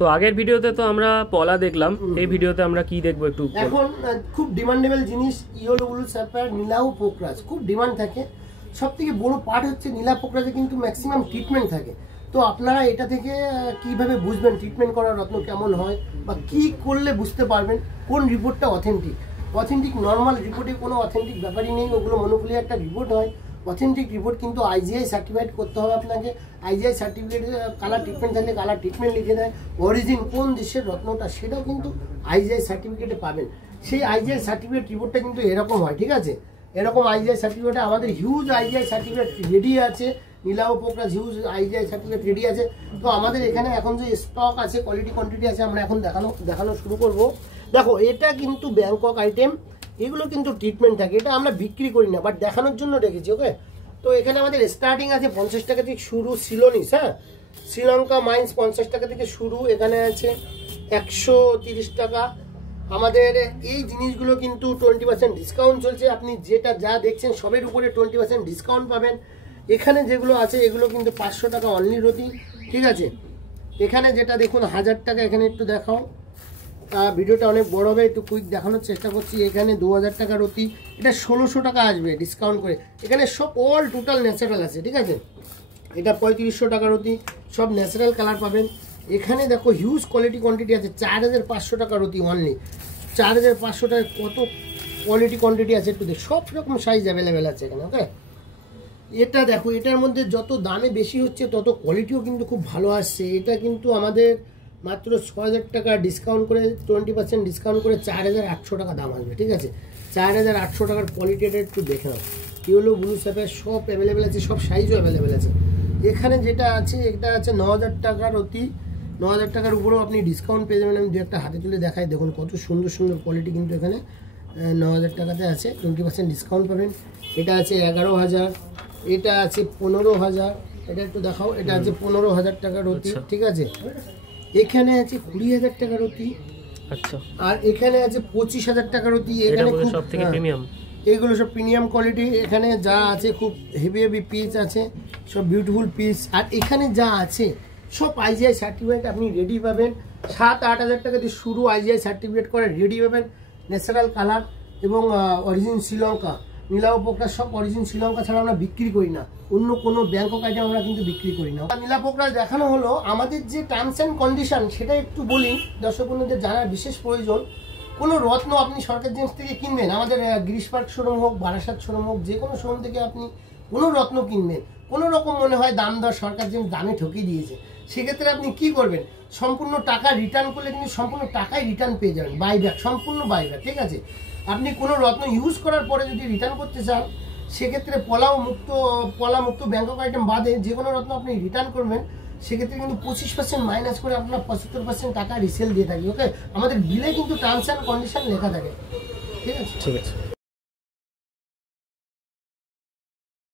তো আগের ভিডিওতে তো আমরা পলা দেখলাম, এই ভিডিওতে আমরা কি দেখবো একটু? এখন খুব ডিমান্ডেবল জিনিস ইয়েলো ব্লু স্যাফায়ার নীলাও পোকরাজ খুব ডিমান্ড থাকে। সব থেকে বড় পার্ট হচ্ছে নীলা পোকরাজে কিন্তু ম্যাক্সিমাম ট্রিটমেন্ট থাকে। তো আপনারা এটা থেকে কিভাবে বুঝবেন ট্রিটমেন্ট করার রত্ন কেমন হয় বা কি করলে বুঝতে পারবেন কোন রিপোর্টটা অথেন্টিক নর্মাল রিপোর্টে কোনো অথেন্টিক ব্যাপারই নেই, ওগুলো মনোপলি একটা রিপোর্ট হয়। অথেন্টিক রিপোর্ট কিন্তু আইজিআই সার্টিফাইড করতে হবে আপনাকে। আইজিআই সার্টিফিকেট কালার ট্রিটমেন্ট থাকলে কালার ট্রিটমেন্ট লিখে দেয়, অরিজিন কোন দেশের রত্নটা সেটাও কিন্তু আইজিআই সার্টিফিকেটে পাবেন। সেই আইজিআই সার্টিফিকেট রিপোর্টটা কিন্তু এরকম হয়, ঠিক আছে? এরকম আইজিআই সার্টিফিকেটে আমাদের হিউজ আইজিআই সার্টিফিকেট রেডি আছে, নীলাও Pokhraj huge IGI certificate ready আছে। তো আমাদের এখানে এখন যে স্টক আছে, কোয়ালিটি কোয়ান্টিটি আছে, আমরা এখন দেখানো শুরু করব। দেখো এটা কিন্তু ব্যাংকক আইটেম, এগুলো কিন্তু ট্রিটমেন্ট থাকে, এটা আমরা বিক্রি করি না, বাট দেখানোর জন্য রেখেছি। ওকে, তো এখানে আমাদের স্টার্টিং আছে 50 টাকা থেকে শুরু, সিলোনিস, হ্যাঁ শ্রীলঙ্কা মাইন্স 50 টাকা থেকে শুরু, এখানে আছে 130 টাকা। আমাদের এই জিনিসগুলো কিন্তু 20% ডিসকাউন্ট চলছে, আপনি যেটা যা দেখছেন সবের উপরে 20% ডিসকাউন্ট পাবেন। এখানে যেগুলো আছে এগুলো কিন্তু 500 টাকা অনলি রতি, ঠিক আছে? এখানে যেটা দেখুন 1000 টাকা, এখানে একটু দেখাও, ভিডিওটা অনেক বড় হবে, একটু কুইক দেখানোর চেষ্টা করছি। এখানে 2000 টাকা রতি, এটা 1600 টাকা আসবে ডিসকাউন্ট করে। এখানে সব অল টোটাল ন্যাচারাল আছে, ঠিক আছে? এটা 3500 টাকা রতি, সব ন্যাচারাল কালার পাবেন। এখানে দেখো হিউজ কোয়ালিটি কোয়ান্টিটি আছে, 4500 টাকা রতি অনলি। 4500 টাকায় কত কোয়ালিটি কোয়ান্টিটি আছে একটু দেখ, সব রকম সাইজ অ্যাভেলেবেল আছে এখানে। ওকে, এটা দেখো, এটার মধ্যে যত দামে বেশি হচ্ছে তত কোয়ালিটিও কিন্তু খুব ভালো আসছে। এটা কিন্তু আমাদের মাত্র 6000 টাকা ডিসকাউন্ট করে, 20% ডিসকাউন্ট করে 4800 টাকা দাম আসবে, ঠিক আছে? 4800 টাকার কোয়ালিটি, এটা একটু দেখে নাও। ইয়েলো ব্লু স্যাফায়ার সব অ্যাভেলেবেল আছে, সব সাইজও অ্যাভেলেবেল আছে। এখানে যেটা আছে এটা আছে 9000 টাকার অতি, 9000 টাকার উপরেও আপনি ডিসকাউন্ট পেয়ে যাবেন। আমি দু একটা হাতে তুলে দেখাই, দেখুন কত সুন্দর সুন্দর কোয়ালিটি কিন্তু এখানে 9000 টাকাতে আছে, 20% ডিসকাউন্ট পাবেন। এটা আছে 11000, এটা আছে 15000, এটা একটু দেখাও, এটা আছে 15000 টাকার অতি, ঠিক আছে? এখানে আছে 20000 টাকার অতি, আচ্ছা, আর এখানে আছে 25000 টাকার অতি। এখানে সব থেকে প্রিমিয়াম, এগুলো সব প্রিমিয়াম কোয়ালিটি। এখানে যা আছে খুব হেভি হেভি পিস আছে, সব বিউটিফুল পিস। আর এখানে যা আছে সব আইজিআই সার্টিফিকেট আপনি রেডি পাবেন। 7-8 টাকা দিয়ে শুরু, আইজিআই সার্টিফিকেট করে রেডি পাবেন। ন্যাচারাল কালার এবং অরিজিন শ্রীলঙ্কা, নীলাও পোকরাজ সব অরিজিন শ্রীলঙ্কা ছাড়া আমরা বিক্রি করি না, অন্য কোনো ব্যাংকক আইটেম আমরা কিন্তু বিক্রি করি না। নীলা পোকরাজ দেখানো হলো, আমাদের যে টার্মস অ্যান্ড কন্ডিশন সেটা একটু বলি, দর্শক বন্ধুদের জানার বিশেষ প্রয়োজন। কোনো রত্ন আপনি সরকার জিনিস থেকে কিনবেন, আমাদের গিরিশ পার্ক শোরুম হোক, বারাসাত শোরুম হোক, যে কোনো শোরুম থেকে আপনি কোনো রত্ন কিনবেন, কোনো রকম মনে হয় দাম দর সরকার জিনিস দামে ঠকিয়ে দিয়েছে, সেক্ষেত্রে আপনি কি করবেন? সম্পূর্ণ টাকা রিটার্ন করলে কিন্তু সম্পূর্ণ টাকাই রিটার্ন পেয়ে যাবেন, বাইব্যাক, সম্পূর্ণ বাইব্যাক, ঠিক আছে? আপনি কোনো রত্ন ইউজ করার পরে যদি রিটার্ন করতে চান, সেক্ষেত্রে পলা মুক্ত ব্যাংকক আইটেম বাদে যে কোনো রত্ন আপনি রিটার্ন করবেন, সেক্ষেত্রে কিন্তু 25% মাইনাস করে আপনার 75% টাকা রিসেল দিয়ে থাকি। ওকে, আমাদের বিলে কিন্তু টার্মস অ্যান্ড কন্ডিশন লেখা থাকে, ঠিক আছে? ঠিক আছে।